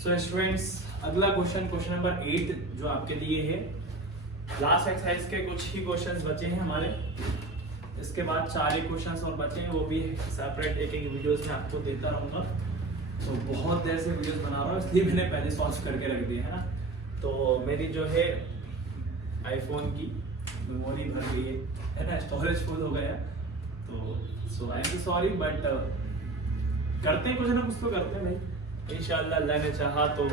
So students, अगला question number 8 जो आपके लिए है। लास्ट एक्सरसाइज के कुछ ही क्वेश्चंस बचे हैं हमारे, इसके बाद 4 ही क्वेश्चंस और बचे हैं, वो भी सेपरेट एक वीडियोस में आपको देता रहूंगा। तो बहुत देर से वीडियोस बना रहा हूँ, इसलिए मैंने पहले सॉल्व करके रख दिया है ना। तो मेरी जो है आईफोन की मेमोरी भर गई है ना, स्टोरेज फुल हो गया। तो सो आई एम सॉरी, बट करते हैं कुछ ना कुछ तो करते हैं भाई। इंशाल्लाह अल्लाह ने चाहा तो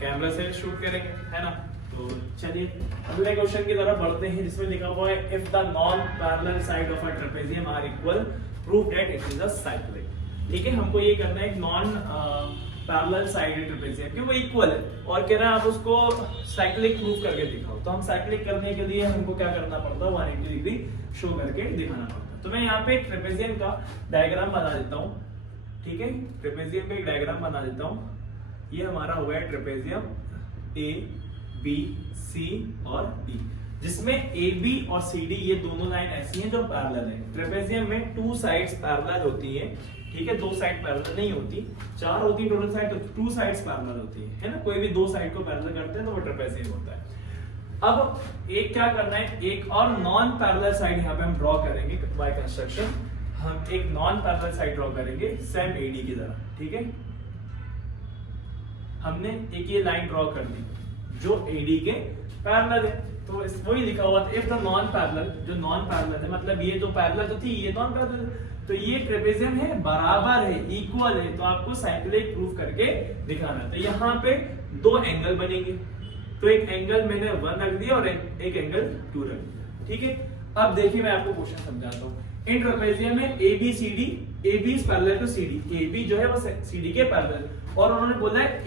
कैमरा से शूट करेंगे, है ना। तो चलिए अगले क्वेश्चन की तरफ बढ़ते हैं, जिसमें लिखा हुआ है if the non parallel side of a trapezium are equal prove that it is a cyclic. ठीक है, हमको ये करना है, एक नॉन पैरेलल साइड है ट्रेपेजियम के, वो इक्वल है और कह रहा है आप उसको साइक्लिक प्रूव करके दिखाओ। तो हम साइक्लिक करने के लिए हमको क्या करना पड़ता है, 180 डिग्री शो करके दिखाना पड़ता है। तो मैं यहाँ पे ट्रेपेजियम का डायग्राम बना देता हूँ। ठीक है, ट्रेपेजियम का एक डायग्राम बना देता हूँ। ये हमारा हुआ है ट्रेपेजियम ए बी सी और डी, जिसमें ए बी और सी डी ये दोनों लाइन ऐसी हैं जो पैरेलल है। ट्रेपेजियम में 2 साइड्स पैरेलल होती हैं, ठीक है, 2 साइड पैरेलल नहीं होती, 4 होती टोटल साइड, तो 2 साइड्स पैरेलल होती है ना। कोई भी 2 साइड को पैरेलल करते हैं तो वो ट्रेपेजियम होता है। अब एक क्या करना है, एक और नॉन पैरेलल साइड यहाँ पे हम ड्रॉ करेंगे बाय कंस्ट्रक्शन। हम एक नॉन पैरेलल साइड ड्रॉ करेंगे सेम एडी की तरह। ठीक है, हमने एक ये लाइन ड्रॉ कर दी जो एडी के पैरेलल है। तो वही लिखा हुआ था इफ द नॉन पैरेलल, जो नॉन पैरेलल है मतलब ये जो पैरेलल जो थी ये नॉन पैरेलल, तो ये ट्रेपेजियम है, बराबर है, इक्वल है, तो आपको साइक्लिक प्रूफ करके दिखाना। तो यहाँ पे 2 एंगल बनेंगे, तो एक एंगल मैंने 1 रख दिया और एक एंगल 2 रख दिया। ठीक है, अब देखिए मैं आपको क्वेश्चन समझाता हूँ। इन ट्रेपेजियम में A B C D, A B is parallel to C D, A B जो है वो सी डी के पैरेलल, और उन्होंने बोला है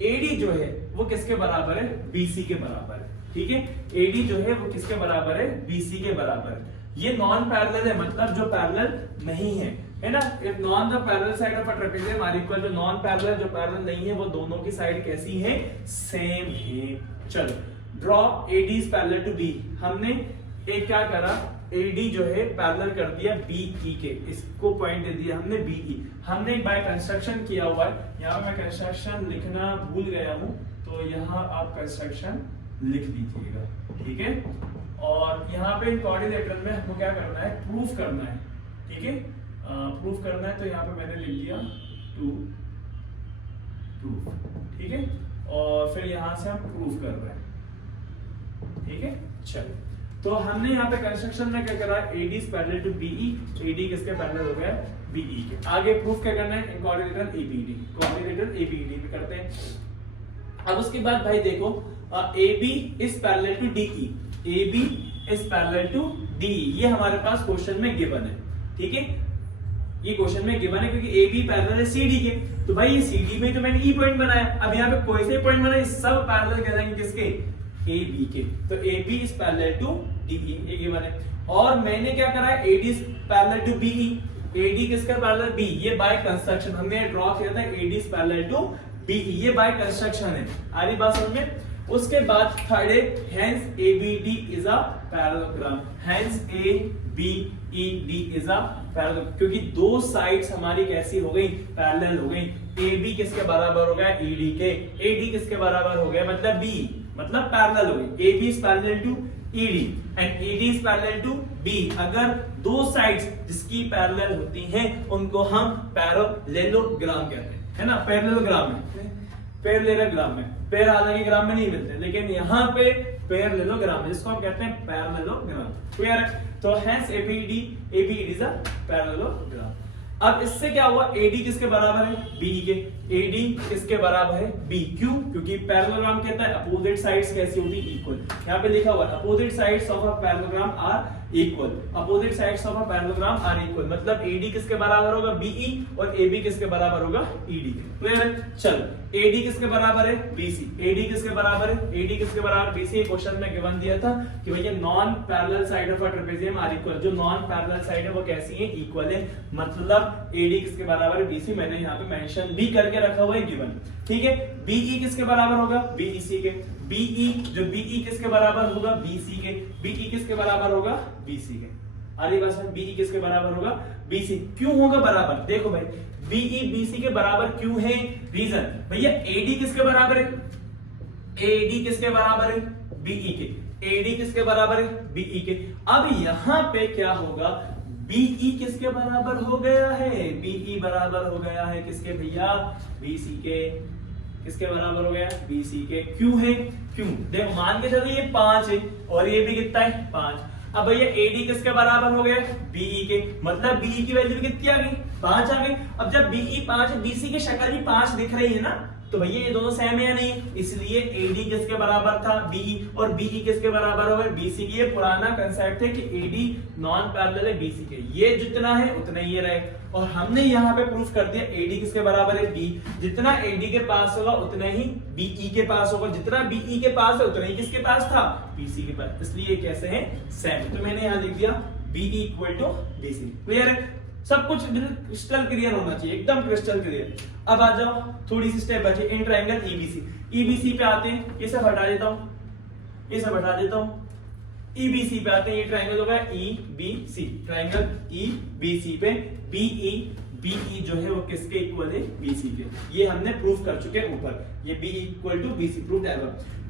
एडी जो है वो किसके बराबर है, बीसी के बराबर है। ठीक है, एडी जो है वो किसके बराबर है, बीसी के बराबर है। ये नॉन पैरेलल है, मतलब जो पैरेलल नहीं है ना। If non the parallel side of a trapezium are equal, जो नॉन पैरेलल जो पैरेलल नहीं है वो दोनों की साइड कैसी है, सेम है। चलो draw AD is parallel to B. हमने एक क्या करा, एडी जो है पैरेलल कर दिया बीई के, इसको पॉइंट दे दिया हमने बीई। हमने बाय कंस्ट्रक्शन किया हुआ है, यहाँ मैं कंस्ट्रक्शन लिखना भूल गया हूँ, तो यहाँ आप कंस्ट्रक्शन लिख दीजिएगा। ठीक है, और यहाँ पे कोऑर्डिनेटर में हमको क्या करना है, प्रूफ करना है। ठीक है, प्रूफ करना है, तो यहाँ पे मैंने लिख दिया टू प्रूफ। ठीक है, और फिर यहाँ से हम प्रूफ कर रहे हैं। ठीक है, चलो तो हमने यहाँ पे कंस्ट्रक्शन में क्या करा, AD is parallel to BE, AD किसके पैरेलल हो गया, BE के। आगे प्रूफ क्या करना है, कोऑर्डिनेटर ABD, कोऑर्डिनेटर ABD पे करते हैं। अब उसके बाद भाई देखो, AB is parallel to DE, AB is parallel to DE, ये हमारे पास क्वेश्चन में गिवन है। ठीक है, ये क्वेश्चन में गिवन है क्योंकि AB पैरेलल है CD के, तो भाई ये CD में तो मैंने E पॉइंट बनाया। अब यहाँ पे कोई से पॉइंट बनाए, सब पैरेलल कहलाएंगे किसके, AB के। तो AB is parallel to DE, ये गिवन है। और मैंने क्या करा है, AD is parallel to BE, AD किसका पैरेलल, B, ये बाय कंस्ट्रक्शन हमने ड्रॉ किया था, AD is parallel to BE, ये बाय कंस्ट्रक्शन है। आ रही बात समझ में। उसके बाद थर्ड है hence ABD is a parallelogram, hence ABED is a parallelogram, क्योंकि 2 साइड्स हमारी कैसी हो गई, पैरेलल हो गई। AB किसके बराबर हो गया, ED के, AD किसके बराबर हो गया, मतलब B, मतलब पैरेलल हो गई। AB is parallel to ED and ED is parallel to B। अगर 2 साइड्स जिसकी पैरेलल होती हैं उनको हम पैरेललोग्राम कहते हैं, है ना। पैरेललोग्राम में, पैरेललोग्राम में, पैर हालांकि ग्राम में नहीं मिलते, लेकिन यहाँ पे पैरेललोग्राम है, जिसको हम कहते हैं पैरेललोग्राम। क्लियर है, तो hence ABED is a parallelogram। अब इससे क्या हुआ, AD किसके बराबर है, BE के, AD किसके बराबर है, B, क्यों, क्योंकि पैरेललोग्राम कहता है अपोजिट साइड्स कैसी होती है, इक्वल। यहाँ पे लिखा हुआ है opposite sides of a parallelogram are equal, opposite sides of a parallelogram are equal, मतलब AD किसके बराबर होगा, BE, और AB किसके बराबर होगा, ED के। क्लियर है, चलो AD किसके बराबर है, BC, AD किसके बराबर है, AD किसके बराबर, BC। क्वेश्चन में गिवन दिया था कि भैया non parallel side of a trapezium are equal, जो नॉन पैरेलल साइड है वो कैसी है, इक्वल है, मतलब AD किसके बराबर है, BC। मैंने यहाँ पे मेंशन भी करके रखा हुआ है गिवन। ठीक है, BE किसके बराबर होगा, BEC के, BE जो BE किसके बराबर होगा, BC के, BE किसके बराबर होगा, BC के। आगे बात, BE किसके बराबर होगा, BC। क्यों होगा बराबर, देखो भाई बीई बीसी के बराबर क्यों है? रीजन भैया एडी किसके बराबर है? एडी किसके बराबर है? बीई के। एडी किसके बराबर है? बीई के। अब यहां पे क्या होगा? बीई किसके बराबर हो गया है? बीई बराबर हो गया है किसके भैया? बीसी के। किसके बराबर हो गया? बीसी के। क्यों है? क्यों देखो मान के चलो ये 5 है और ये भी कितना है? 5। अब भैया एडी किसके बराबर हो गया? बीई के। मतलब बीई की वैल्यू कितनी आ गई? 5 आ गई। अब जब बीई 5 है, बीसी की शक्ल भी 5 दिख रही है ना, तो भैया ये दोनों सेम है या नहीं? इसलिए एडी किसके बराबर था? बीई। और बीई किसके बराबर होगा? बीसी की। ये पुराना कंसेप्ट है कि एडी नॉन पैरेलल है बीसी के। ये जितना है उतना ही ये रहे। और हमने यहाँ पे प्रूफ कर दिया एडी किसके बराबर है? बी। जितना एडी के पास होगा उतना ही बीई के पास होगा। जितना बीई के पास है उतना ही किसके पास था? बीसी के पास। इसलिए कैसे है? सेम। तो मैंने यहाँ लिख दिया BE equal to BC. Clear है? सब कुछ क्रिस्टल क्लियर होना चाहिए, एकदम क्रिस्टल क्लियर। अब आ जाओ, थोड़ी सी स्टेप बची इन ट्रायंगल ईबीसी। ईबीसी पे आते हैं, ये सब हटा देता हूं, ये सब हटा देता हूं। ईबीसी पे आते हैं, ये ट्रायंगल होगा ईबीसी। ट्रायंगल ईबीसी पे बीई बीई जो है वो किसके इक्वल है? बीसी के। ये हमने प्रूफ कर चुके हैं ऊपर। ये B equal to BC proof है।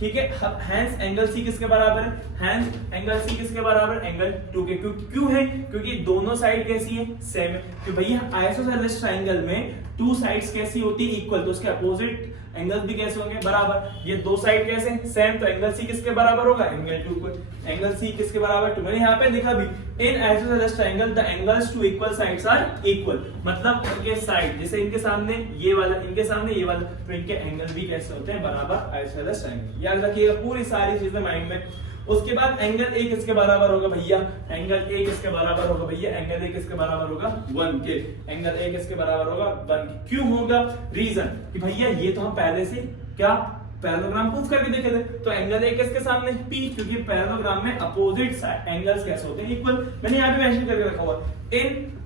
ठीक है। हैंस एंगल सी किसके बराबर है? हैंस एंगल सी किसके बराबर? एंगल 2 के। क्यों है? क्योंकि दोनों साइड कैसी है? सेम है। तो भैया आइसोसेलेस ट्रायंगल में 2 साइड्स कैसी होती है? इक्वल। तो उसके अपोजिट एंगल्स भी कैसे होंगे? बराबर। ये 2 साइड कैसे? सेम। तो एंगल सी किसके बराबर होगा? एंगल 2 को। एंगल सी किसके बराबर? 2। मैंने यहाँ पे लिखा भी in isosceles triangle the angles two equal sides are equal. मतलब उनके साइड, जैसे इनके सामने ये वाला, इनके सामने ये वाला, तो इनके एंगल भी कैसे होते हैं? बराबर आइसोसेलेस ट्रायंगल। याद रखिएगा पूरी सारी चीजें माइंड में। उसके बाद एंगल ए किसके बराबर होगा भैया? एंगल ए किसके बराबर होगा भैया? एंगल ए किसके बराबर होगा? 1 के। एंगल ए किसके बराबर होगा? 1 के। क्यों होगा? रीजन कि भैया ये तो हम पहले से क्या पैरेललोग्राम प्रूफ करके देखे थे। तो एंगल ए किसके सामने? पी। क्योंकि पैरेललोग्राम में अपोजिट साइड एंगल्स कैसे होते हैं? इक्वल। मैंने यहाँ पे मेंशन करके रखा हुआ इन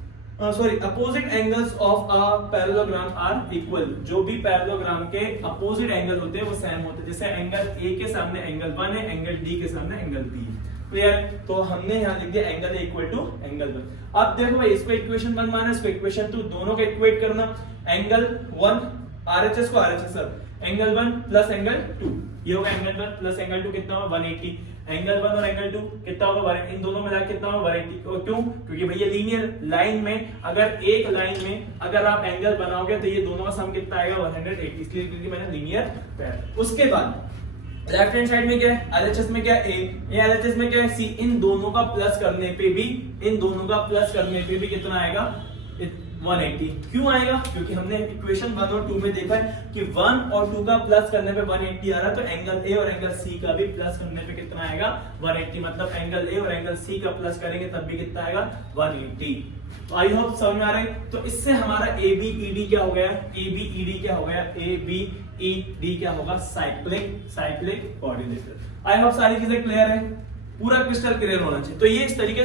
opposite angles of a parallelogram are equal. जो भी पैरेललोग्राम के अपोजिट एंगल होते हैं वो सेम होते हैं। जैसे एंगल ए के सामने एंगल 1 है, एंगल डी के सामने एंगल बी है। क्लियर? तो हमने यहाँ लिख दिया एंगल इक्वल टू एंगल 1। अब देखो भाई, इसको इक्वेशन 1 माना, इसको इक्वेशन 2, दोनों को इक्वेट करना। एंगल 1 आरएचएस को RHS sir, angle 1 plus angle 2, ये होगा एंगल 1 प्लस एंगल 2 कितना होगा? 180। एंगल 1 और एंगल 2 कितना होगा? इन दोनों मिला कितना होगा? 180। और क्यों? क्योंकि भैया लीनियर लाइन में, अगर एक लाइन में अगर आप एंगल बनाओगे तो ये दोनों का सम कितना आएगा? 180। इसलिए क्योंकि मैंने लीनियर पैर। उसके बाद लेफ्ट हैंड साइड में क्या है? एलएचएस में क्या है? ए। एलएचएस में क्या है? सी। इन दोनों का प्लस करने पे भी, इन दोनों का प्लस करने पे भी कितना आएगा? 180। क्यों आएगा? क्योंकि हमने इक्वेशन 1 और 2 में देखा है कि 1 और 2 का प्लस करने पे 180 आ रहा है। तो एंगल ए और एंगल सी का भी प्लस करने पे कितना आएगा? 180। मतलब एंगल ए और एंगल सी का प्लस करेंगे तब भी कितना आएगा? 180। तो आई होप समझ में आ रहा है। तो इससे हमारा ए बी ई डी क्या हो गया? ए बी ई डी क्या हो गया? ए बी ई डी क्या होगा? Cyclic coordinator. आई होप सारी चीजें क्लियर है, पूरा क्रिस्टल क्लियर होना चाहिए। तो ये इस तरीके